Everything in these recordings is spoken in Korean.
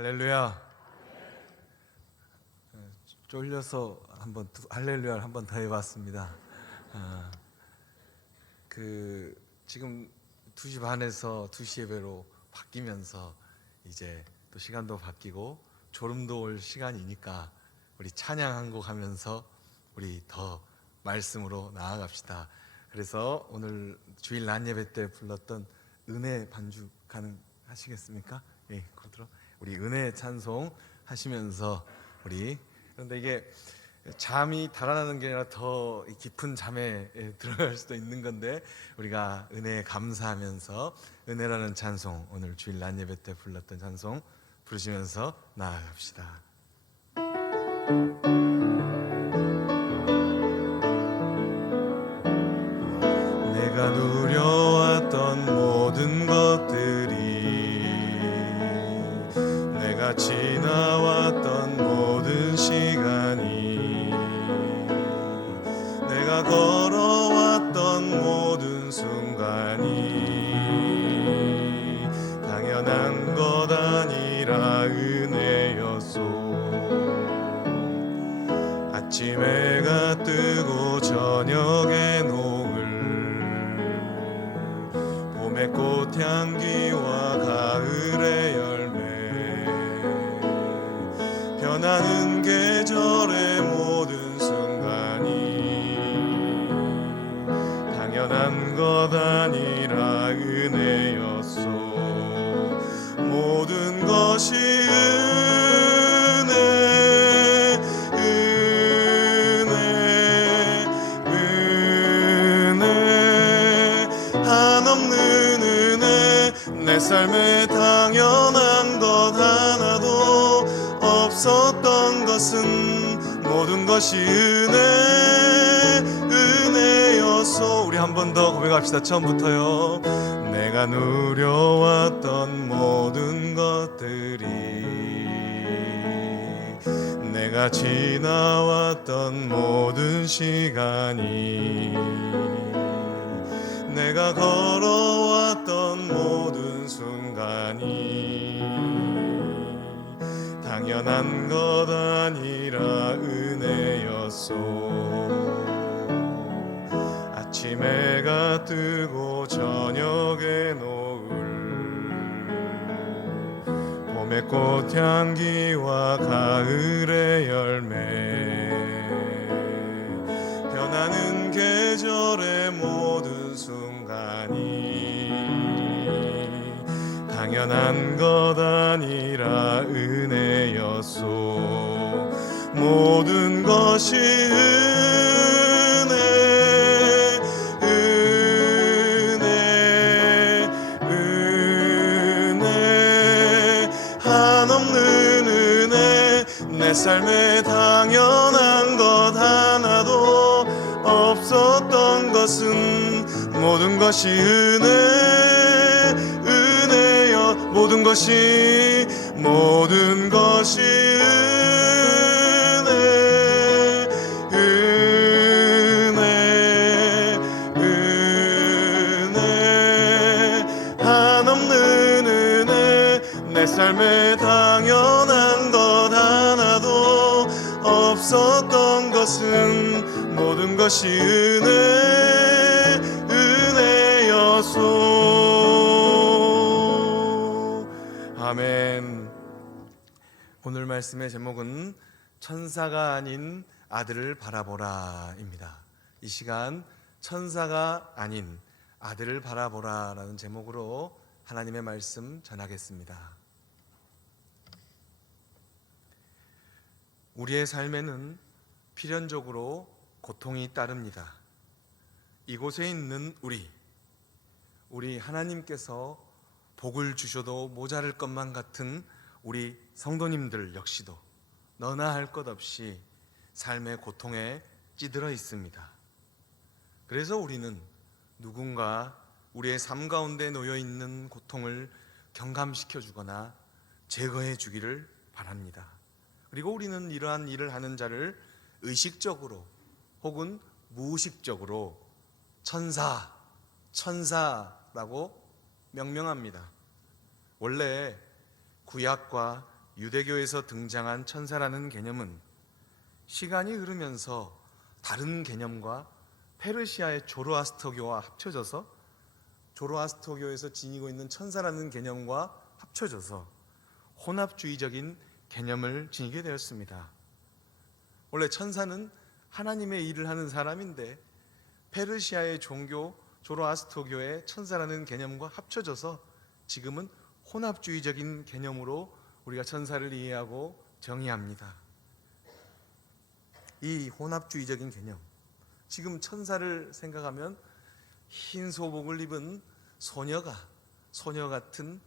할렐루야. 쫄려서 할렐루야를 한번 더 해봤습니다. 지금 2시 반에서 2시 예배로 바뀌면서 이제 또 시간도 바뀌고 졸음도 올 시간이니까 우리 찬양 한 곡 하면서 우리 더 말씀으로 나아갑시다. 그래서 오늘 주일 낮 예배 때 불렀던 은혜 반주 가능하시겠습니까? 예, 그렇더라. 우리 은혜 찬송 하시면서 그런데 이게 잠이 달아나는 게 아니라 더 깊은 잠에 들어갈 수도 있는 건데 우리가 은혜에 감사하면서 은혜라는 찬송, 오늘 주일 낮 예배 때 불렀던 찬송 부르시면서 나아갑시다. 내가 누려왔던 모든 것들이, 내가 지나왔던 모든 시간이, 내가 걸어왔던 모든 순간이 당연한 것 아니라 은혜였소. 아침 해가 뜨고 저녁에 노을, 봄의 꽃향기와 가을의 열매, 변하는 계절의 모든 순간이 당연한 것 아니라 은혜였소. 모든 것이 내 삶에 당연한 것 하나도 없었던 것은 모든 것이 은혜였소. 우리 한 번 더 고백합시다. 처음부터요. 내가 누려왔던 모든 것들이, 내가 지나왔던 모든 시간이, 내가 걸어왔던 모든 순간이 당연한 것 아니라 은혜였소. 아침 해가 뜨고 저녁에 노을, 봄의 꽃향기와 가을의 열매, 변하는 계절의 모든 순간이 당연한 것 아니라 은혜였소. 모든 것이 은혜, 한없는 은혜. 내 삶에 당연한 것 하나도 없었던 것은 모든 것이 은혜여. 모든 것이 은혜, 한없는 은혜. 내 삶에 당연한 것 하나도 없었던 것은 모든 것이 은혜였소. 아멘. 오늘 말씀의 제목은 천사가 아닌 아들을 바라보라입니다. 이 시간 천사가 아닌 아들을 바라보라라는 제목으로 하나님의 말씀 전하겠습니다. 우리의 삶에는 필연적으로 고통이 따릅니다. 이곳에 있는 우리 하나님께서 복을 주셔도 모자랄 것만 같은 우리 성도님들 역시도 너나 할 것 없이 삶의 고통에 찌들어 있습니다. 그래서 우리는 누군가 우리의 삶 가운데 놓여 있는 고통을 경감시켜 주거나 제거해 주기를 바랍니다. 그리고 우리는 이러한 일을 하는 자를 의식적으로 혹은 무의식적으로 천사라고 명명합니다. 원래 구약과 유대교에서 등장한 천사라는 개념은 시간이 흐르면서 다른 개념과 페르시아의 조로아스터교와 합쳐져서 조로아스터교에서 지니고 있는 천사라는 개념과 합쳐져서 혼합주의적인 개념을 지니게 되었습니다. 원래 천사는 하나님의 일을 하는 사람인데 페르시아의 종교 조로아스터교의 천사라는 개념과 합쳐져서 지금은 혼합주의적인 개념으로 우리가 천사를 이해하고 정의합니다. 이 혼합주의적인 개념, 지금 천사를 생각하면 흰 소복을 입은 소녀 같은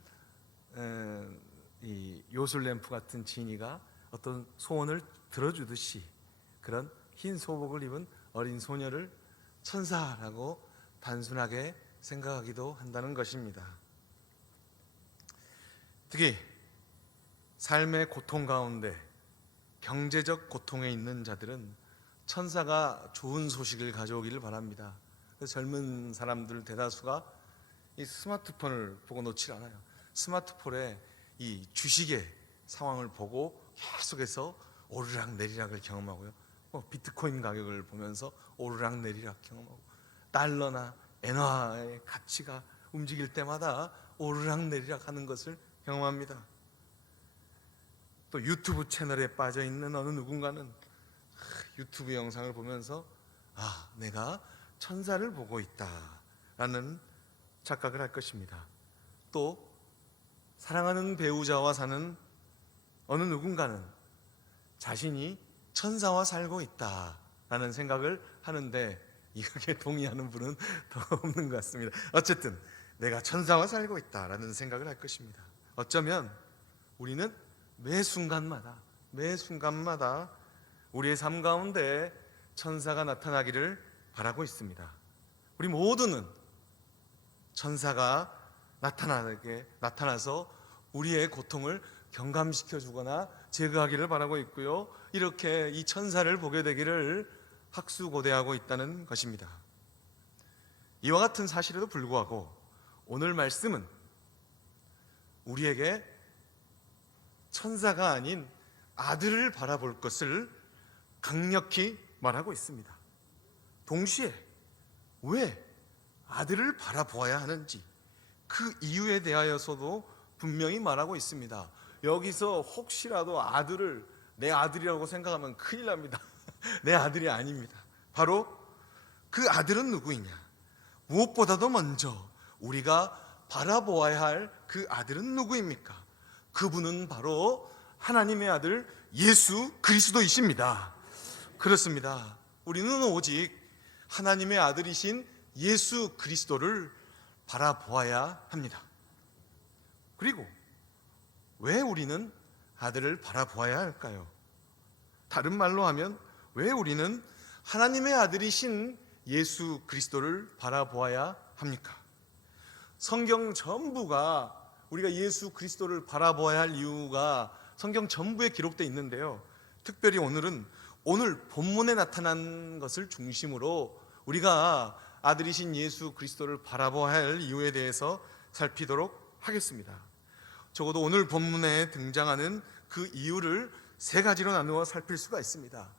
이 요술램프 같은 지니가 어떤 소원을 들어주듯이 그런 흰 소복을 입은 어린 소녀를 천사라고 단순하게 생각하기도 한다는 것입니다. 특히 삶의 고통 가운데 경제적 고통에 있는 자들은 천사가 좋은 소식을 가져오기를 바랍니다. 젊은 사람들 대다수가 이 스마트폰을 보고 놓질 않아요. 스마트폰에 이 주식의 상황을 보고 계속해서 오르락 내리락을 경험하고요. 비트코인 가격을 보면서 오르락 내리락 경험하고, 달러나 엔화의 가치가 움직일 때마다 오르락 내리락 하는 것을 경험합니다. 또 유튜브 채널에 빠져 있는 어느 누군가는 유튜브 영상을 보면서 내가 천사를 보고 있다라는 착각을 할 것입니다. 또 사랑하는 배우자와 사는 어느 누군가는 자신이 천사와 살고 있다라는 생각을 하는데, 이렇게 동의하는 분은 더 없는 것 같습니다. 어쨌든 내가 천사와 살고 있다라는 생각을 할 것입니다. 어쩌면 우리는 매 순간마다 우리의 삶 가운데 천사가 나타나기를 바라고 있습니다. 우리 모두는 천사가 나타나서 우리의 고통을 경감시켜 주거나 제거하기를 바라고 있고요, 이렇게 이 천사를 보게 되기를 학수고대하고 있다는 것입니다. 이와 같은 사실에도 불구하고 오늘 말씀은 우리에게 천사가 아닌 아들을 바라볼 것을 강력히 말하고 있습니다. 동시에 왜 아들을 바라보아야 하는지 그 이유에 대하여서도 분명히 말하고 있습니다. 여기서 혹시라도 아들을 내 아들이라고 생각하면 큰일 납니다. 내 아들이 아닙니다. 바로 그 아들은 누구이냐? 무엇보다도 먼저 우리가 바라보아야 할 그 아들은 누구입니까? 그분은 바로 하나님의 아들 예수 그리스도이십니다. 그렇습니다. 우리는 오직 하나님의 아들이신 예수 그리스도를 바라보아야 합니다. 그리고 왜 우리는 아들을 바라보아야 할까요? 다른 말로 하면 왜 우리는 하나님의 아들이신 예수 그리스도를 바라보아야 합니까? 성경 전부가 우리가 예수 그리스도를 바라보아야 할 이유가 성경 전부에 기록되어 있는데요, 특별히 오늘 본문에 나타난 것을 중심으로 우리가 아들이신 예수 그리스도를 바라보아야 할 이유에 대해서 살피도록 하겠습니다. 적어도 오늘 본문에 등장하는 그 이유를 세 가지로 나누어 살필 수가 있습니다.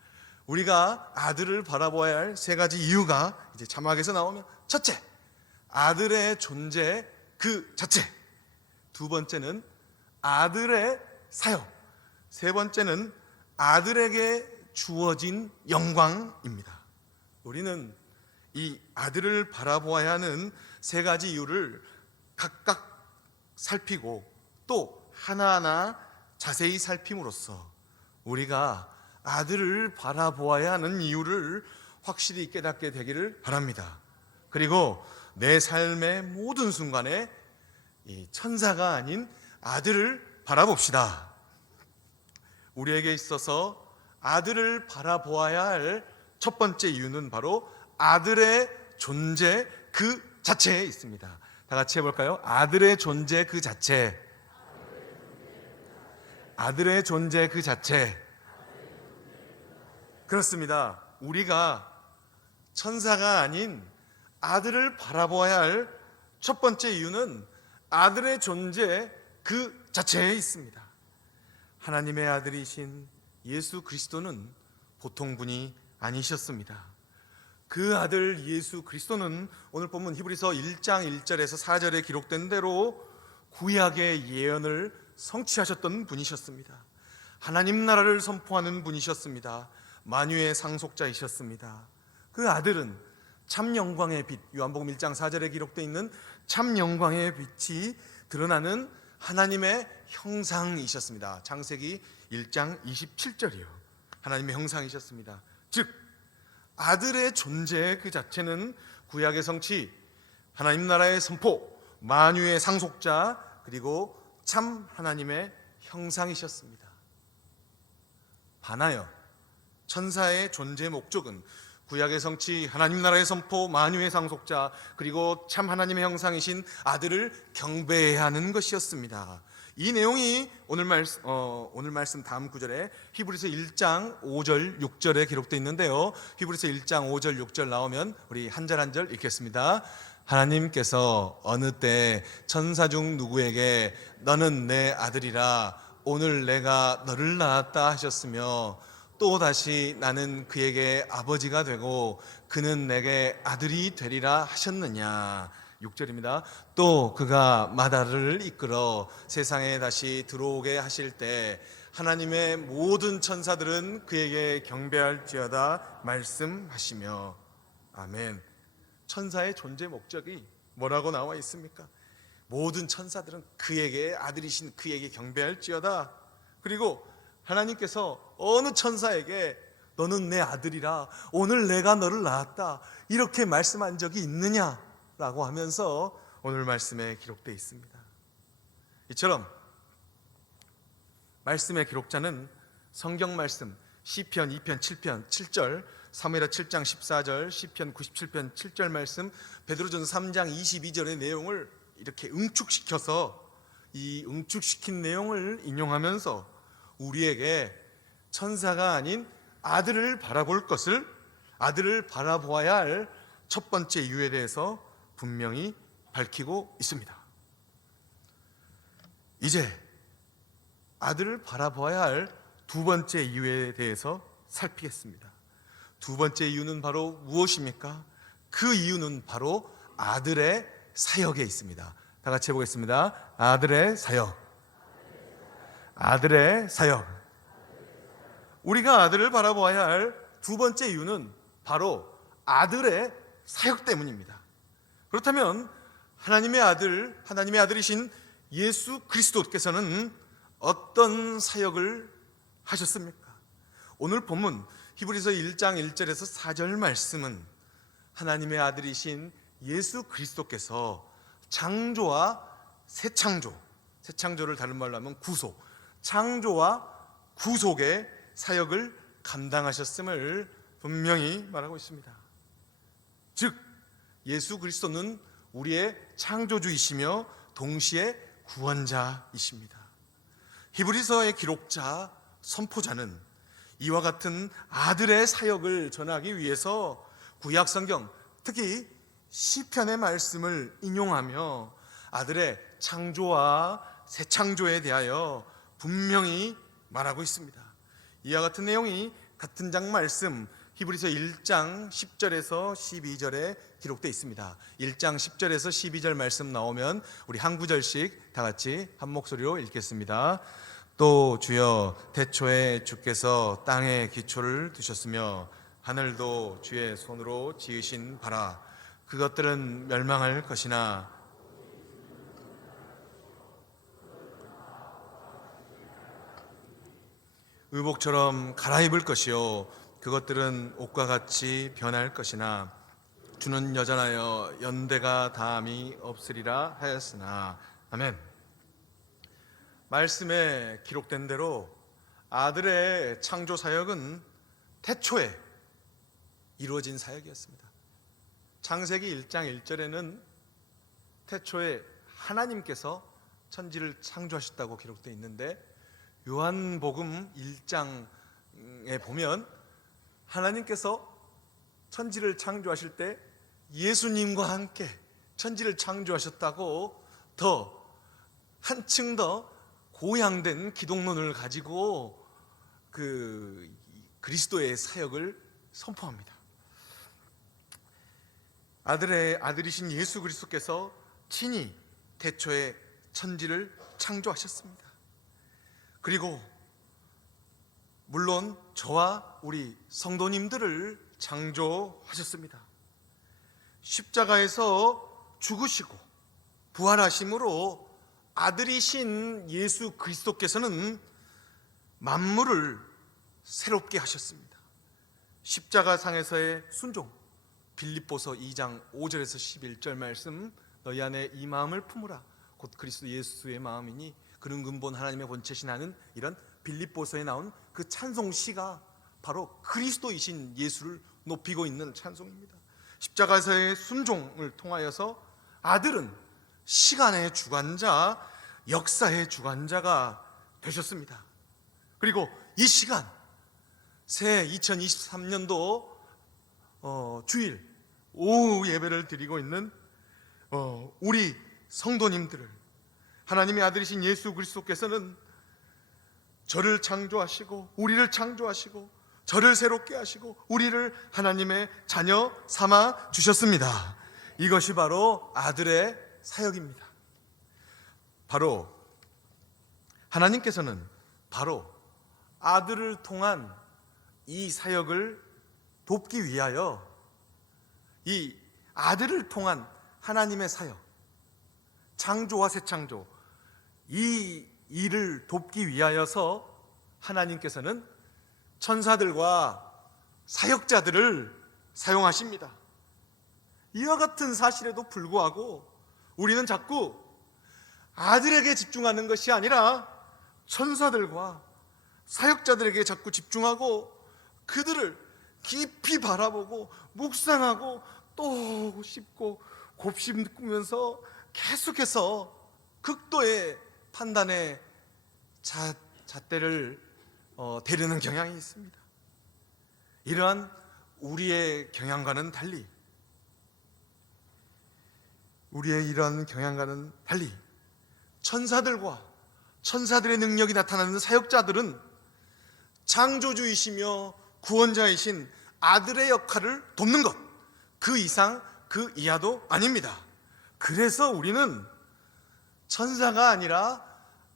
우리가 아들을 바라보아야 할 세 가지 이유가 이제 자막에서 나오면, 첫째, 아들의 존재 그 자체. 두 번째는 아들의 사역. 세 번째는 아들에게 주어진 영광입니다. 우리는 이 아들을 바라보아야 하는 세 가지 이유를 각각 살피고 또 하나하나 자세히 살핌으로써 우리가 아들을 바라보아야 하는 이유를 확실히 깨닫게 되기를 바랍니다. 그리고 내 삶의 모든 순간에 이 천사가 아닌 아들을 바라봅시다. 우리에게 있어서 아들을 바라보아야 할 첫 번째 이유는 바로 아들의 존재 그 자체에 있습니다. 다 같이 해볼까요? 아들의 존재 그 자체. 아들의 존재 그 자체. 그렇습니다. 우리가 천사가 아닌 아들을 바라보아야 할 첫 번째 이유는 아들의 존재 그 자체에 있습니다. 하나님의 아들이신 예수 그리스도는 보통 분이 아니셨습니다. 그 아들 예수 그리스도는 오늘 본문 히브리서 1장 1절에서 4절에 기록된 대로 구약의 예언을 성취하셨던 분이셨습니다. 하나님 나라를 선포하는 분이셨습니다. 만유의 상속자이셨습니다. 그 아들은 참 영광의 빛, 요한복음 1장 4절에 기록되어 있는 참 영광의 빛이 드러나는 하나님의 형상이셨습니다. 창세기 1장 27절이요. 하나님의 형상이셨습니다. 즉 아들의 존재 그 자체는 구약의 성취, 하나님 나라의 선포, 만유의 상속자, 그리고 참 하나님의 형상이셨습니다. 반하여 천사의 존재 목적은 구약의 성취, 하나님 나라의 선포, 만유의 상속자, 그리고 참 하나님의 형상이신 아들을 경배해야 하는 것이었습니다. 이 내용이 오늘 말씀 다음 구절에 히브리서 1장 5절 6절에 기록되어 있는데요. 히브리서 1장 5절 6절 나오면 우리 한 절 한 절 읽겠습니다. 하나님께서 어느 때 천사 중 누구에게 너는 내 아들이라 오늘 내가 너를 낳았다 하셨으며 또 다시 나는 그에게 아버지가 되고 그는 내게 아들이 되리라 하셨느냐. 6절입니다. 또 그가 마다를 이끌어 세상에 다시 들어오게 하실 때 하나님의 모든 천사들은 그에게 경배할지어다 말씀하시며. 아멘. 천사의 존재 목적이 뭐라고 나와 있습니까? 모든 천사들은 그에게 아들이신 그에게 경배할지어다. 그리고 하나님께서 어느 천사에게 너는 내 아들이라 오늘 내가 너를 낳았다 이렇게 말씀한 적이 있느냐 라고 하면서 오늘 말씀에 기록되어 있습니다. 이처럼 말씀의 기록자는 성경 말씀 시편 2편 7편 7절, 사무엘하 7장 14절, 시편 97편 7절 말씀, 베드로전서 3장 22절의 내용을 이렇게 응축시켜서 이 응축시킨 내용을 인용하면서 우리에게 천사가 아닌 아들을 바라볼 것을, 아들을 바라보아야 할 첫 번째 이유에 대해서 분명히 밝히고 있습니다. 이제 아들을 바라보아야 할 두 번째 이유에 대해서 살피겠습니다. 두 번째 이유는 바로 무엇입니까? 그 이유는 바로 아들의 사역에 있습니다. 다 같이 해보겠습니다. 아들의 사역. 아들의 사역. 우리가 아들을 바라보아야 할 두 번째 이유는 바로 아들의 사역 때문입니다. 그렇다면 하나님의 아들, 하나님의 아들이신 예수 그리스도께서는 어떤 사역을 하셨습니까? 오늘 본문 히브리서 1장 1절에서 4절 말씀은 하나님의 아들이신 예수 그리스도께서 창조와 새 창조를 다른 말로 하면 구속, 창조와 구속의 사역을 감당하셨음을 분명히 말하고 있습니다. 즉 예수 그리스도는 우리의 창조주이시며 동시에 구원자이십니다. 히브리서의 기록자, 선포자는 이와 같은 아들의 사역을 전하기 위해서 구약 성경, 특히 시편의 말씀을 인용하며 아들의 창조와 새 창조에 대하여 분명히 말하고 있습니다. 이와 같은 내용이 같은 장 말씀 히브리서 1장 10절에서 12절에 기록되어 있습니다. 1장 10절에서 12절 말씀 나오면 우리 한 구절씩 다 같이 한 목소리로 읽겠습니다. 또 주여 태초에 주께서 땅에 기초를 두셨으며 하늘도 주의 손으로 지으신 바라 그것들은 멸망할 것이나 의복처럼 갈아입을 것이요 그것들은 옷과 같이 변할 것이나 주는 여전하여 연대가 다함이 없으리라 하였으나. 아멘. 말씀에 기록된 대로 아들의 창조 사역은 태초에 이루어진 사역이었습니다. 창세기 1장 1절에는 태초에 하나님께서 천지를 창조하셨다고 기록되어 있는데 요한복음 1장에 보면 하나님께서 천지를 창조하실 때 예수님과 함께 천지를 창조하셨다고 더 한층 더 고양된 기독론을 가지고 그 그리스도의 사역을 선포합니다. 아들이신 예수 그리스도께서 친히 태초에 천지를 창조하셨습니다. 그리고 물론 저와 우리 성도님들을 창조하셨습니다. 십자가에서 죽으시고 부활하심으로 아들이신 예수 그리스도께서는 만물을 새롭게 하셨습니다. 십자가상에서의 순종, 빌립보서 2장 5절에서 11절 말씀, 너희 안에 이 마음을 품으라 곧 그리스도 예수의 마음이니 그는 근본 하나님의 본체신 하는 이런 빌립보서에 나온 그 찬송시가 바로 그리스도이신 예수를 높이고 있는 찬송입니다. 십자가에서의 순종을 통하여서 아들은 시간의 주관자, 역사의 주관자가 되셨습니다. 그리고 이 시간, 새 2023년도 주일 오후 예배를 드리고 있는 우리 성도님들을 하나님의 아들이신 예수 그리스도께서는 저를 창조하시고 우리를 창조하시고 저를 새롭게 하시고 우리를 하나님의 자녀 삼아 주셨습니다. 이것이 바로 아들의 사역입니다. 바로 하나님께서는 바로 아들을 통한 이 사역을 돕기 위하여 이 아들을 통한 하나님의 사역, 창조와 새 창조, 이 일을 돕기 위하여서 하나님께서는 천사들과 사역자들을 사용하십니다. 이와 같은 사실에도 불구하고 우리는 자꾸 아들에게 집중하는 것이 아니라 천사들과 사역자들에게 자꾸 집중하고 그들을 깊이 바라보고 묵상하고 또 씹고 곱씹으면서 계속해서 극도의 판단의 잣대를 대르는 경향이 있습니다. 이러한 우리의 경향과는 달리 천사들과 천사들의 능력이 나타나는 사역자들은 창조주이시며 구원자이신 아들의 역할을 돕는 것, 그 이상 그 이하도 아닙니다. 그래서 우리는 천사가 아니라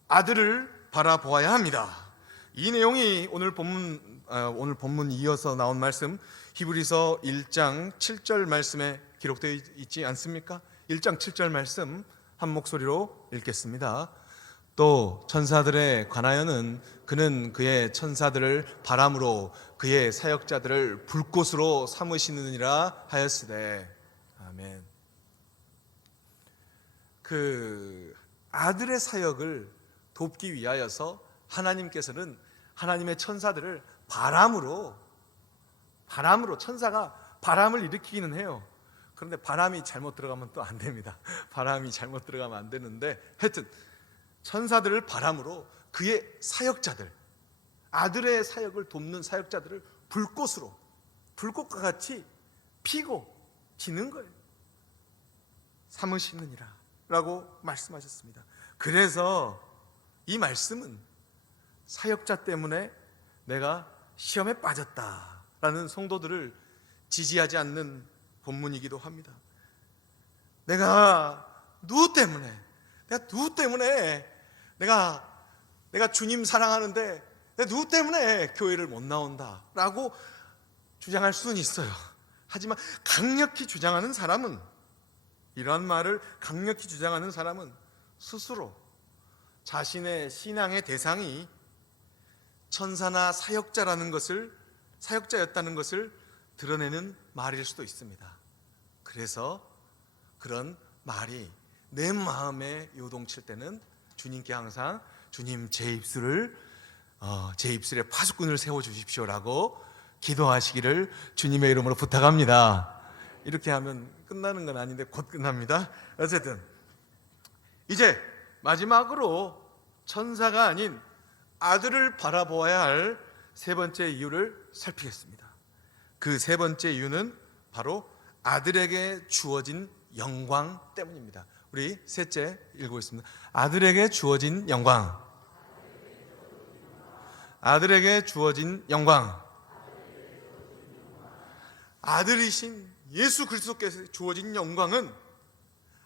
아들을 바라보아야 합니다. 이 내용이 오늘 본문 이어서 나온 말씀 히브리서 1장 7절 말씀에 기록되어 있지 않습니까? 1장 7절 말씀 한 목소리로 읽겠습니다. 또 천사들에 관하여는 그는 그의 천사들을 바람으로 그의 사역자들을 불꽃으로 삼으시느니라 하였으되. 아멘. 그 아들의 사역을 돕기 위하여서 하나님께서는 하나님의 천사들을 바람으로 천사가 바람을 일으키기는 해요. 그런데 바람이 잘못 들어가면 또 안 됩니다. 바람이 잘못 들어가면 안 되는데 하여튼 천사들을 바람으로 그의 사역자들, 아들의 사역을 돕는 사역자들을 불꽃과 같이 피고 지는 거예요. 삼으시느니라 라고 말씀하셨습니다. 그래서 이 말씀은 사역자 때문에 내가 시험에 빠졌다라는 성도들을 지지하지 않는 본문이기도 합니다. 내가 누구 때문에 내가 주님 사랑하는데 내가 누구 때문에 교회를 못 나온다라고 주장할 수는 있어요. 하지만 강력히 주장하는 사람은, 이러한 말을 강력히 주장하는 사람은 스스로 자신의 신앙의 대상이 천사나 사역자였다는 것을 드러내는 말일 수도 있습니다. 그래서 그런 말이 내 마음에 요동칠 때는 주님께 항상 주님 제 입술에 파수꾼을 세워주십시오라고 기도하시기를 주님의 이름으로 부탁합니다. 이렇게 하면 끝나는 건 아닌데 곧 끝납니다. 어쨌든 이제 마지막으로 천사가 아닌 아들을 바라보아야 할 세 번째 이유를 살피겠습니다. 그 세 번째 이유는 바로 아들에게 주어진 영광 때문입니다. 우리 셋째 읽고 있습니다. 아들에게 주어진 영광. 아들에게 주어진 영광. 아들이신 예수 그리스도께서 주어진 영광은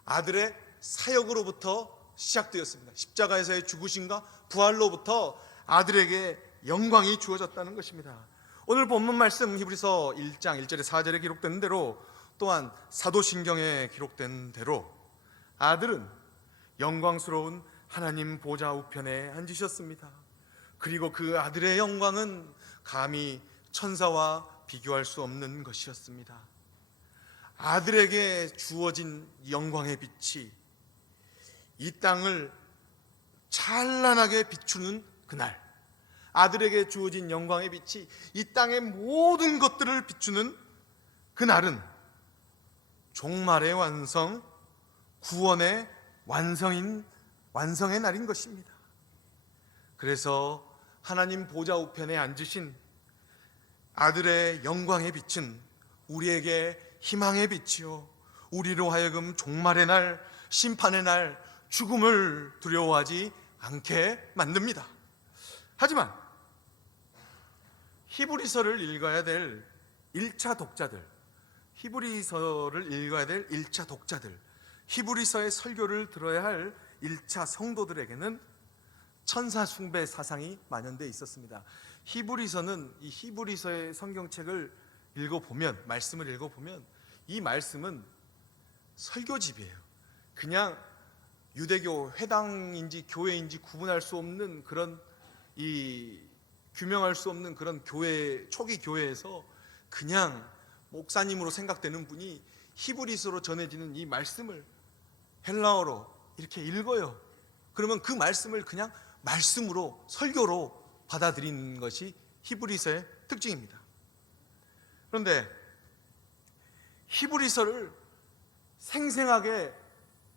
아들의 사역으로부터 시작되었습니다. 십자가에서의 죽으심과 부활로부터 아들에게 영광이 주어졌다는 것입니다. 오늘 본문 말씀 히브리서 1장 1절에 4절에 기록된 대로, 또한 사도신경에 기록된 대로 아들은 영광스러운 하나님 보좌 우편에 앉으셨습니다. 그리고 그 아들의 영광은 감히 천사와 비교할 수 없는 것이었습니다. 아들에게 주어진 영광의 빛이 이 땅을 찬란하게 비추는 그날, 아들에게 주어진 영광의 빛이 이 땅의 모든 것들을 비추는 그날은 종말의 완성, 구원의 완성의 날인 것입니다. 그래서 하나님 보좌 우편에 앉으신 아들의 영광의 빛은 우리에게 희망의 빛이요, 우리로 하여금 종말의 날, 심판의 날, 죽음을 두려워하지 않게 만듭니다. 하지만 히브리서를 읽어야 될 1차 독자들, 히브리서의 설교를 들어야 할 1차 성도들에게는 천사 숭배 사상이 만연되어 있었습니다. 히브리서는, 이 히브리서의 성경책을 읽어보면, 말씀을 읽어보면 이 말씀은 설교집이에요. 그냥 유대교 회당인지 교회인지 구분할 수 없는 그런, 규명할 수 없는 그런 교회, 초기 교회에서 그냥 목사님으로 생각되는 분이 히브리서로 전해지는 이 말씀을 헬라어로 이렇게 읽어요. 그러면 그 말씀을 그냥 말씀으로, 설교로 받아들이는 것이 히브리서의 특징입니다. 그런데 히브리서를 생생하게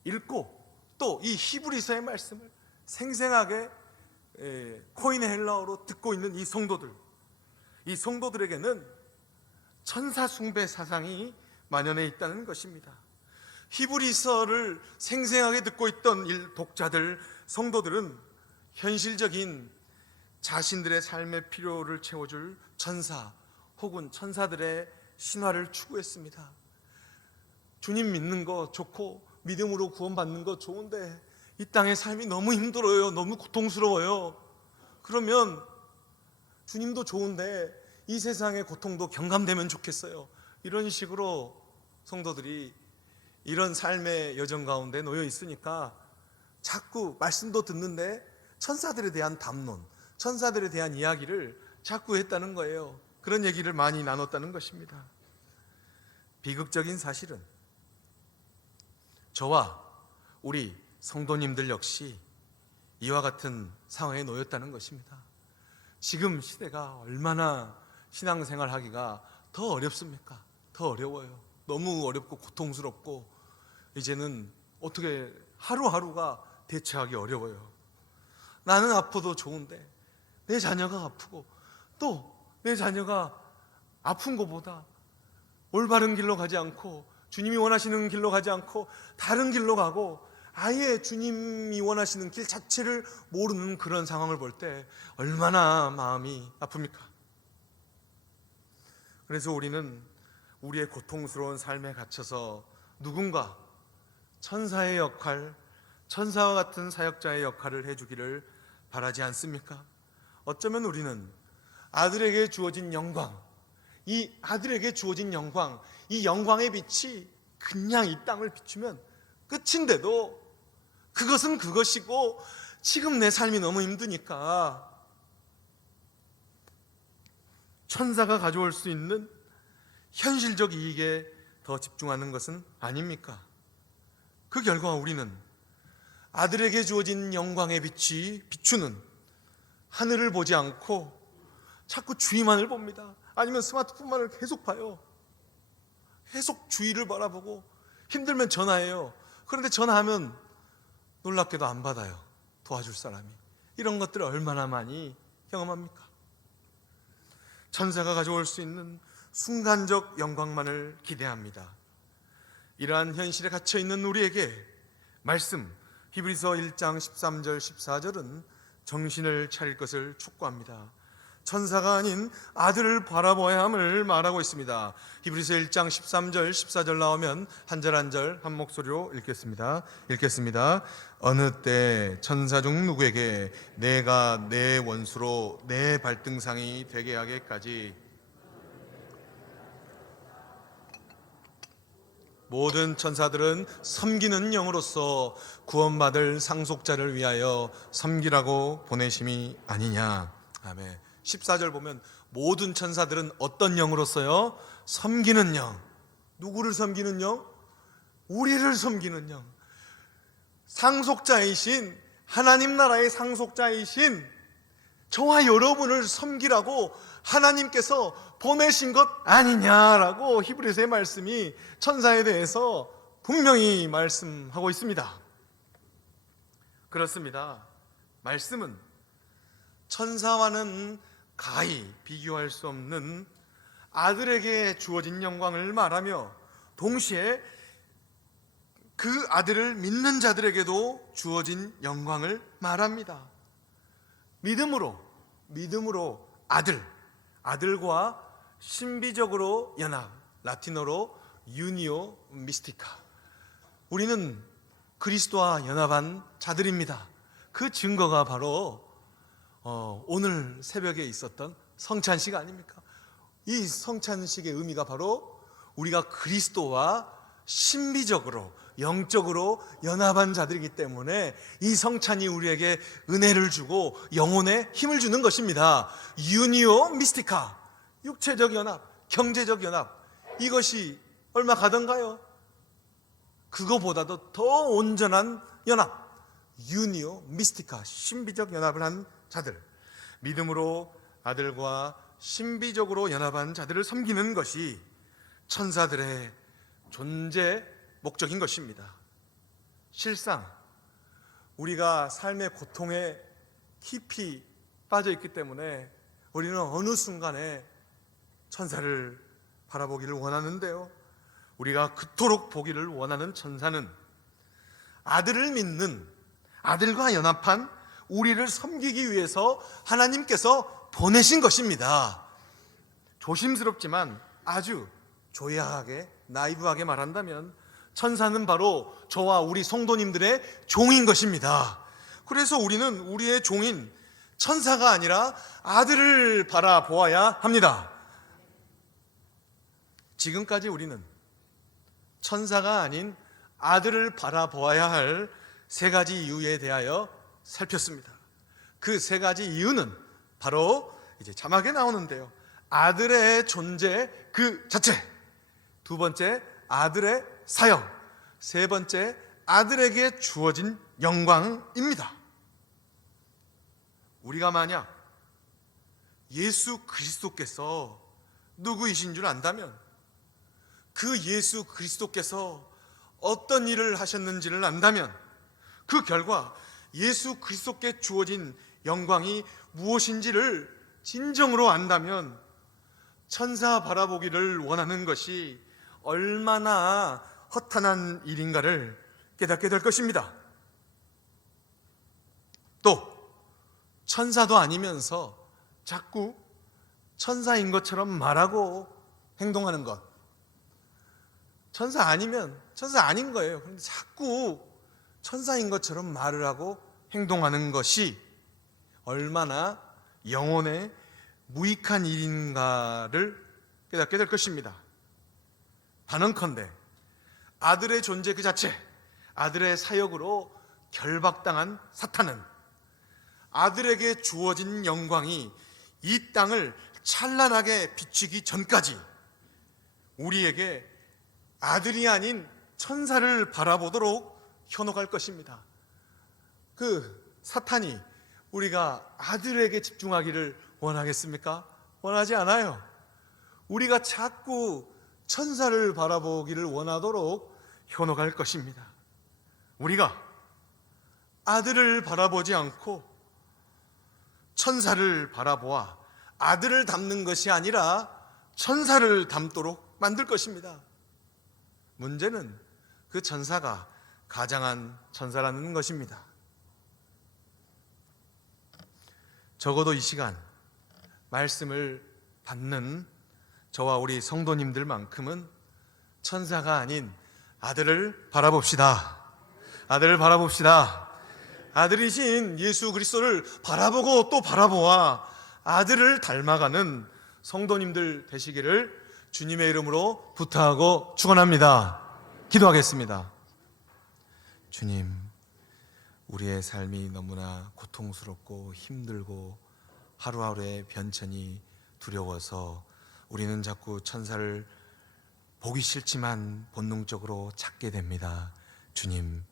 읽고 또 이 히브리서의 말씀을 생생하게 코인의 헬라어로 듣고 있는 이 성도들에게는 천사 숭배 사상이 만연해 있다는 것입니다. 히브리서를 생생하게 듣고 있던 독자들, 성도들은 현실적인 자신들의 삶의 필요를 채워줄 천사 혹은 천사들의 신화를 추구했습니다. 주님 믿는 거 좋고 믿음으로 구원받는 거 좋은데 이 땅의 삶이 너무 힘들어요, 너무 고통스러워요. 그러면 주님도 좋은데 이 세상의 고통도 경감되면 좋겠어요. 이런 식으로 성도들이 이런 삶의 여정 가운데 놓여 있으니까 자꾸 말씀도 듣는데 천사들에 대한 담론, 천사들에 대한 이야기를 자꾸 했다는 거예요. 그런 얘기를 많이 나눴다는 것입니다. 비극적인 사실은 저와 우리 성도님들 역시 이와 같은 상황에 놓였다는 것입니다. 지금 시대가 얼마나 신앙생활 하기가 더 어렵습니까? 더 어려워요. 너무 어렵고 고통스럽고 이제는 어떻게 하루하루가 대처하기 어려워요. 나는 아파도 좋은데 내 자녀가 아프고 또 내 자녀가 아픈 것보다 올바른 길로 가지 않고 주님이 원하시는 길로 가지 않고 다른 길로 가고 아예 주님이 원하시는 길 자체를 모르는 그런 상황을 볼 때 얼마나 마음이 아픕니까? 그래서 우리는 우리의 고통스러운 삶에 갇혀서 누군가 천사의 역할, 천사와 같은 사역자의 역할을 해주기를 바라지 않습니까? 어쩌면 우리는 아들에게 주어진 영광, 이 아들에게 주어진 영광, 이 영광의 빛이 그냥 이 땅을 비추면 끝인데도 그것은 그것이고 지금 내 삶이 너무 힘드니까 천사가 가져올 수 있는 현실적 이익에 더 집중하는 것은 아닙니까? 그 결과 우리는 아들에게 주어진 영광의 빛이 비추는 하늘을 보지 않고 자꾸 주위만을 봅니다. 아니면 스마트폰만을 계속 봐요. 계속 주위를 바라보고 힘들면 전화해요. 그런데 전화하면 놀랍게도 안 받아요. 도와줄 사람이. 이런 것들을 얼마나 많이 경험합니까? 천사가 가져올 수 있는 순간적 영광만을 기대합니다. 이러한 현실에 갇혀있는 우리에게 말씀 히브리서 1장 13절 14절은 정신을 차릴 것을 촉구합니다. 천사가 아닌 아들을 바라보아야 함을 말하고 있습니다. 히브리서 1장 13절 14절 나오면 한 절 한 절 한 목소리로 읽겠습니다. 어느 때 천사 중 누구에게 내가 내 원수로 내 발등상이 되게 하게까지. 모든 천사들은 섬기는 영으로서 구원받을 상속자를 위하여 섬기라고 보내심이 아니냐. 아멘. 14절 보면 모든 천사들은 어떤 영으로서요? 섬기는 영. 누구를 섬기는 영? 우리를 섬기는 영. 상속자이신 하나님 나라의 상속자이신 저와 여러분을 섬기라고 하나님께서 보내신 것 아니냐라고 히브리서의 말씀이 천사에 대해서 분명히 말씀하고 있습니다. 그렇습니다. 말씀은 천사와는 가히 비교할 수 없는 아들에게 주어진 영광을 말하며 동시에 그 아들을 믿는 자들에게도 주어진 영광을 말합니다. 믿음으로 아들과 신비적으로 연합, 라틴어로 유니오 미스티카. 우리는 그리스도와 연합한 자들입니다. 그 증거가 바로 오늘 새벽에 있었던 성찬식 아닙니까? 이 성찬식의 의미가 바로 우리가 그리스도와 신비적으로 영적으로 연합한 자들이기 때문에 이 성찬이 우리에게 은혜를 주고 영혼에 힘을 주는 것입니다. 유니오 미스티카, 육체적 연합, 경제적 연합, 이것이 얼마 가던가요? 그거보다도 더 온전한 연합, 유니오 미스티카, 신비적 연합을 한 자들, 믿음으로 아들과 신비적으로 연합한 자들을 섬기는 것이 천사들의 존재 목적인 것입니다. 실상 우리가 삶의 고통에 깊이 빠져 있기 때문에 우리는 어느 순간에 천사를 바라보기를 원하는데요, 우리가 그토록 보기를 원하는 천사는 아들을 믿는, 아들과 연합한 우리를 섬기기 위해서 하나님께서 보내신 것입니다. 조심스럽지만 아주 조야하게, 나이브하게 말한다면 천사는 바로 저와 우리 성도님들의 종인 것입니다. 그래서 우리는 우리의 종인 천사가 아니라 아들을 바라보아야 합니다. 지금까지 우리는 천사가 아닌 아들을 바라보아야 할 세 가지 이유에 대하여 살폈습니다. 그 세 가지 이유는 바로 이제 자막에 나오는데요, 아들의 존재 그 자체, 두 번째 아들의 사역, 세 번째 아들에게 주어진 영광입니다. 우리가 만약 예수 그리스도께서 누구이신 줄 안다면, 그 예수 그리스도께서 어떤 일을 하셨는지를 안다면, 그 결과 예수 그리스도께 주어진 영광이 무엇인지를 진정으로 안다면 천사 바라보기를 원하는 것이 얼마나 허탄한 일인가를 깨닫게 될 것입니다. 또 천사도 아니면서 자꾸 천사인 것처럼 말하고 행동하는 것, 천사 아니면 천사 아닌 거예요. 그런데 자꾸 천사인 것처럼 말을 하고 행동하는 것이 얼마나 영혼에 무익한 일인가를 깨닫게 될 것입니다. 단언컨대 아들의 존재 그 자체, 아들의 사역으로 결박당한 사탄은 아들에게 주어진 영광이 이 땅을 찬란하게 비추기 전까지 우리에게 아들이 아닌 천사를 바라보도록 현혹할 것입니다. 그 사탄이 우리가 아들에게 집중하기를 원하겠습니까? 원하지 않아요. 우리가 자꾸 천사를 바라보기를 원하도록 현혹할 것입니다. 우리가 아들을 바라보지 않고 천사를 바라보아 아들을 닮는 것이 아니라 천사를 닮도록 만들 것입니다. 문제는 그 천사가 가장한 천사라는 것입니다. 적어도 이 시간 말씀을 받는 저와 우리 성도님들만큼은 천사가 아닌 아들을 바라봅시다. 아들을 바라봅시다. 아들이신 예수 그리스도를 바라보고 또 바라보아 아들을 닮아가는 성도님들 되시기를 주님의 이름으로 부탁하고 축원합니다. 기도하겠습니다. 주님, 우리의 삶이 너무나 고통스럽고 힘들고 하루하루의 변천이 두려워서 우리는 자꾸 천사를 보기 싫지만 본능적으로 찾게 됩니다. 주님,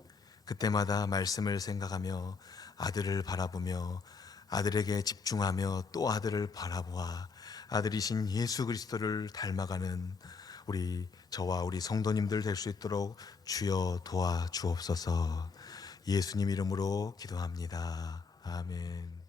그때마다 말씀을 생각하며 아들을 바라보며 아들에게 집중하며 또 아들을 바라보아 아들이신 예수 그리스도를 닮아가는 저와 우리 성도님들 될 수 있도록 주여 도와주옵소서. 예수님 이름으로 기도합니다. 아멘.